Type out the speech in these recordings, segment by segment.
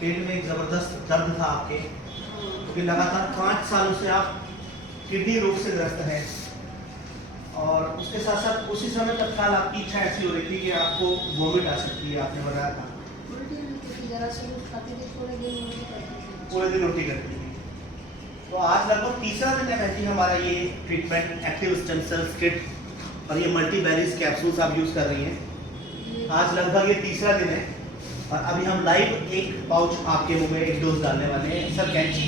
पेट में एक जबरदस्त दर्द था आपके, क्योंकि लगातार 5 सालों से आप किडनी रोग से ग्रस्त हैं, और उसके साथ साथ उसी समय तत्काल आपकी इच्छा ऐसी हो रही थी कि आपको वोमिट आ सकती है, आपने बताया था। पूरे दिन उल्टी करती थी। तो आज लगभग तीसरा दिन है बहन जी हमारा ये treatment active stem cells kit और ये मल्टीबेरीज कैप्सूल्स आप यूज कर रही हैं। आज लगभग ये तीसरा दिन है और अभी हम लाइव एक पाउच आपके मुंह में एक डोज डालने वाले हैं। सर कैंची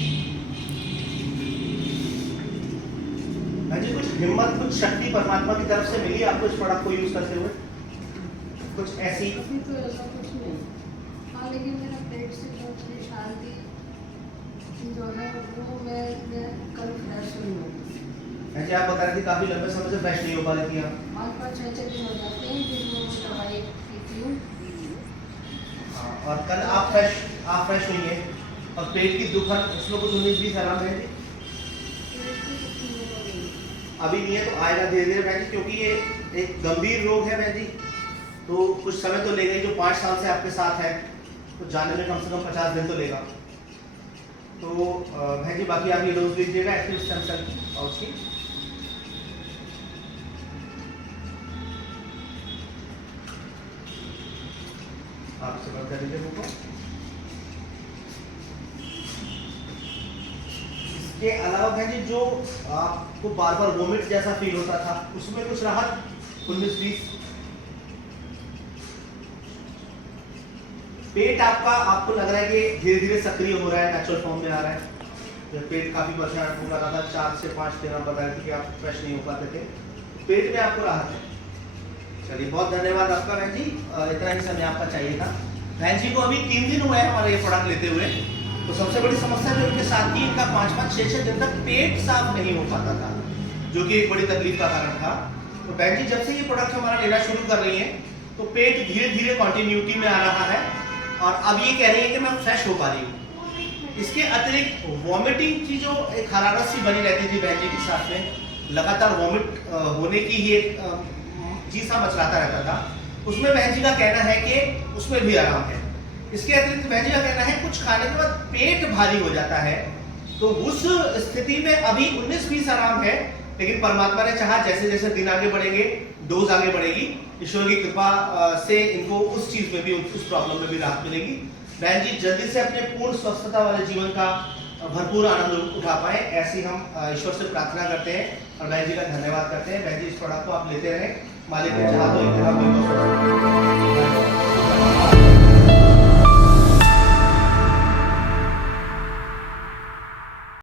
जी, कुछ हिम्मत, कुछ शक्ति परमात्मा की तरफ से मिली आपको इस प्रोडक्ट को यूज करते हुए? कुछ ऐसी अभी तो ऐसा कुछ नहीं। हाँ, लेकिन मेरा पेट से बहुत सी शांति जो है वो मैं कल फ्रेश हुई हूँ। जी, आप बता रहे थे काफी लंबे समय से फ्रेश नहीं हो पा रही थी आप। 5-5 6 दिन हो जाते हैं फिर मैं दवाई पीती हूँ। और कल आप फ्रेश हुई हैं और पेट की दुखन उसमें कुछ 19-20 आराम है जी? अभी नहीं है तो आएगा धीरे धीरे बहन जी, क्योंकि ये एक गंभीर रोग है बहन जी, तो कुछ समय तो लेगा ही। जो 5 साल से आपके साथ है तो जाने में कम से कम 50 दिन तो लेगा। तो बहन जी बाकी आप ये डोज लीजिएगा एक्टिव स्टेम सेल पाउच की। आप से बात कर लीजिए मुझको। इसके अलावा बहन जी जो आपको बार बार वोमिट जैसा फील होता था उसमें कुछ राहत 19-20? पेट आपको लग रहा है कि धीरे धीरे सक्रिय हो रहा है, नेचुरल फॉर्म में आ रहा है? जब पेट काफी परेशान हो रहा था 4 से 5 दिन आप बता रहे थे कि आप फ्रेश नहीं हो पाते थे, पेट में आपको राहत है। चलिए बहुत धन्यवाद आपका बहन जी, इतना ही समय आपका चाहिए था। बहन जी को अभी 3 दिन हुए हैं हमारे ये प्रोडक्ट लेते हुए, तो सबसे बड़ी समस्या जो इनके साथ थी, इनका 5-5 6-6 दिन तक पेट साफ नहीं हो पाता था, जो कि एक बड़ी तकलीफ का कारण था। तो बहन जी जब से ये प्रोडक्ट हमारा लेना शुरू कर रही हैं तो पेट धीरे धीरे कंटिन्यूटी में आ रहा है और अब ये कह रही है कि मैं फ्रेश हो पा रही हूँ। इसके अतिरिक्त वॉमिटिंग की जो एक हरारत सी बनी रहती थी बहन जी के साथ में, लगातार वॉमिट होने की ही एक चीज सा मचलाता रहता था, उसमें बहन जी का कहना है कि उसमें भी आराम है। इसके अतिरिक्त बहन जी का कहना है कुछ खाने के बाद पेट भारी हो जाता है, तो उस स्थिति में अभी 19-20 आराम है, लेकिन परमात्मा ने चाहा जैसे जैसे दिन आगे बढ़ेंगे डोज आगे बढ़ेगी, ईश्वर की कृपा से इनको उस चीज में भी, उस प्रॉब्लम में भी राहत मिलेगी। बहन जी जल्दी से अपने पूर्ण स्वस्थता वाले जीवन का भरपूर आनंद उठा पाए, ऐसी हम ईश्वर से प्रार्थना करते हैं और बहन जी का धन्यवाद करते हैं। बहन जी इस प्रोडक्ट को आप लेते रहें, मालिक ने चाहा तो एक दिन आप